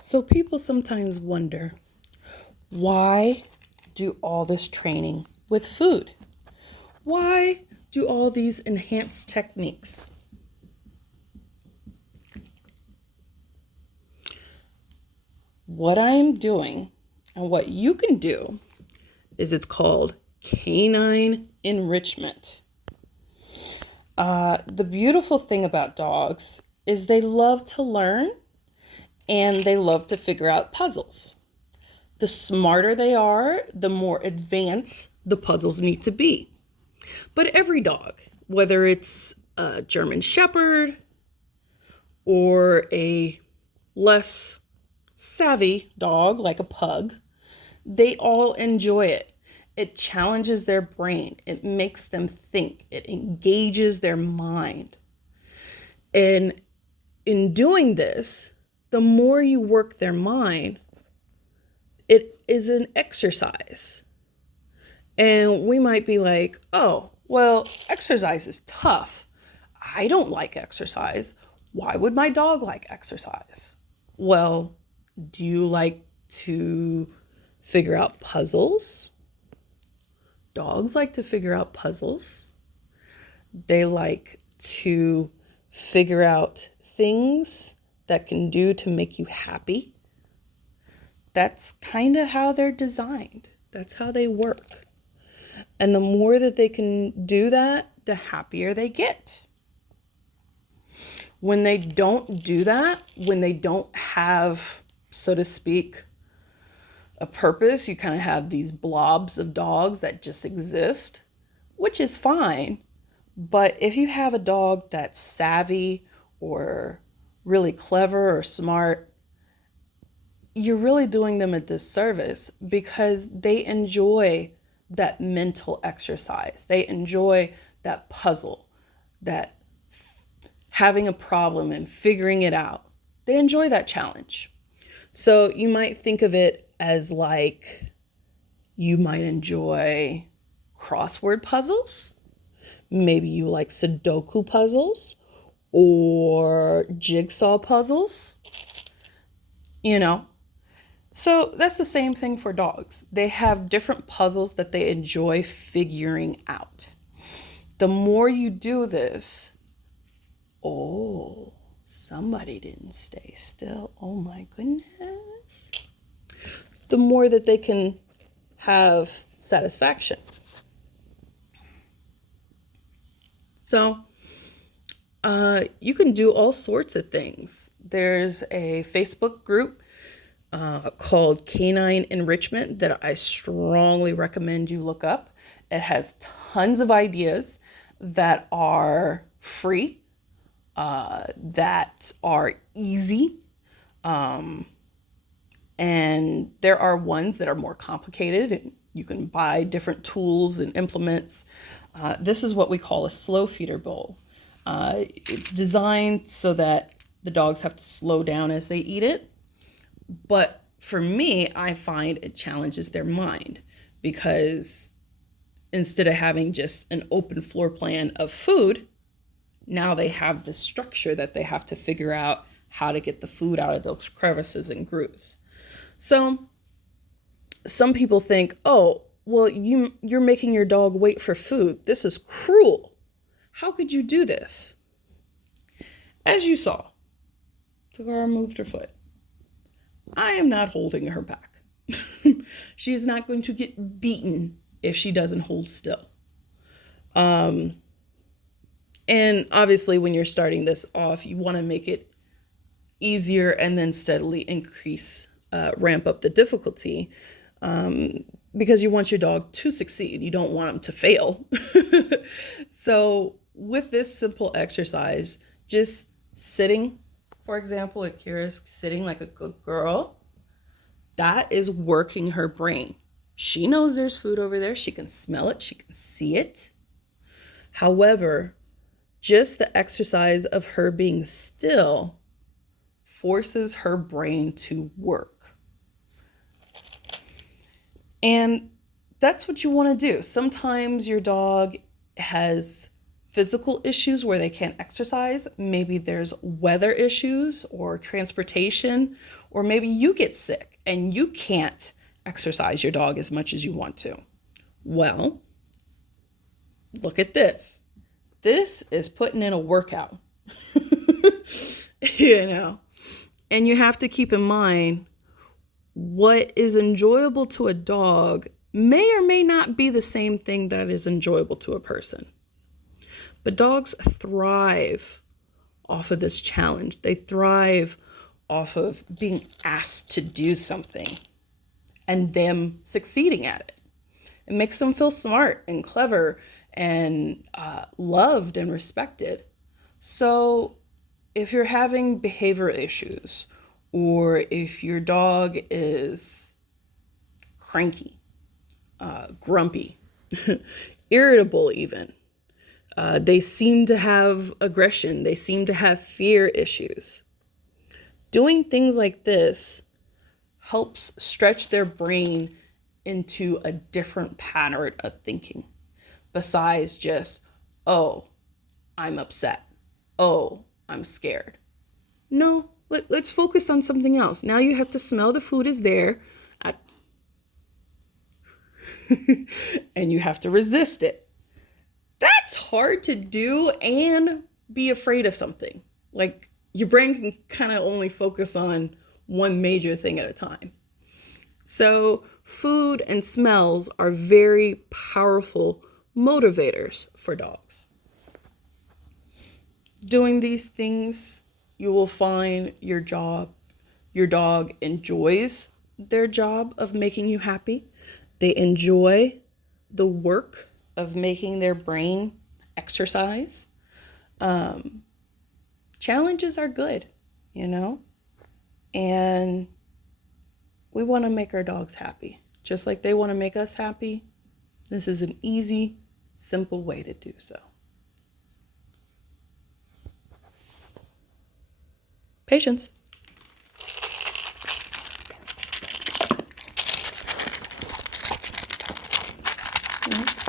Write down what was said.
So people sometimes wonder, why do all this training with food? Why do all these enhanced techniques? What I'm doing and what you can do is it's called canine enrichment. The beautiful thing about dogs is they love to learn and they love to figure out puzzles. The smarter they are, the more advanced the puzzles need to be. But every dog, whether it's a German Shepherd or a less savvy dog like a pug, they all enjoy it. It challenges their brain, it makes them think, it engages their mind. And in doing this, the more you work their mind, it is an exercise. And we might be like, oh, well, exercise is tough. I don't like exercise. Why would my dog like exercise? Well, do you like to figure out puzzles? Dogs like to figure out puzzles. They like to figure out things that can do to make you happy. That's kind of how they're designed. That's how they work. And the more that they can do that, the happier they get. When they don't do that, when they don't have, so to speak, a purpose, you kind of have these blobs of dogs that just exist, which is fine. But if you have a dog that's savvy or really clever or smart, you're really doing them a disservice because they enjoy that mental exercise. They enjoy that puzzle, that having a problem and figuring it out. They enjoy that challenge. So you might think of it as like you might enjoy crossword puzzles. Maybe you like Sudoku puzzles or jigsaw puzzles, you know. So that's the same thing for dogs. They have different puzzles that they enjoy figuring out. The more you do this, oh, somebody didn't stay still. Oh my goodness. The more that they can have satisfaction. So you can do all sorts of things. There's a Facebook group called Canine Enrichment that I strongly recommend you look up. It has tons of ideas that are free, that are easy, and there are ones that are more complicated, and you can buy different tools and implements. This is what we call a slow feeder bowl. It's designed so that the dogs have to slow down as they eat it. But for me, I find it challenges their mind because instead of having just an open floor plan of food, now they have the structure that they have to figure out how to get the food out of those crevices and grooves. So some people think, oh, well, you're making your dog wait for food. This is cruel. How could you do this? As you saw, Takara moved her foot. I am not holding her back. She is not going to get beaten if she doesn't hold still. And obviously, when you're starting this off, you want to make it easier and then steadily ramp up the difficulty, because you want your dog to succeed. You don't want them to fail. So with this simple exercise, just sitting, for example, Akira's sitting like a good girl, that is working her brain. She knows there's food over there. She can smell it. She can see it. However, just the exercise of her being still forces her brain to work. And that's what you want to do. Sometimes your dog has physical issues where they can't exercise. Maybe there's weather issues or transportation, or maybe you get sick and you can't exercise your dog as much as you want to. Well, look at this. This is putting in a workout, you know, and you have to keep in mind what is enjoyable to a dog may or may not be the same thing that is enjoyable to a person. But dogs thrive off of this challenge. They thrive off of being asked to do something and them succeeding at it. It makes them feel smart and clever and loved and respected. So if you're having behavioral issues, or if your dog is cranky, grumpy, irritable even, they seem to have aggression, they seem to have fear issues, doing things like this helps stretch their brain into a different pattern of thinking besides just, oh, I'm upset. Oh, I'm scared. No, let's focus on something else. Now you have to smell the food is there and you have to resist it. That's hard to do and be afraid of something. Like your brain can kind of only focus on one major thing at a time. So food and smells are very powerful motivators for dogs. Doing these things, you will find your dog enjoys their job of making you happy. They enjoy the work of making their brain exercise. Challenges are good, you know, and we want to make our dogs happy. Just like they want to make us happy, this is an easy, simple way to do so. Patience. Mm-hmm.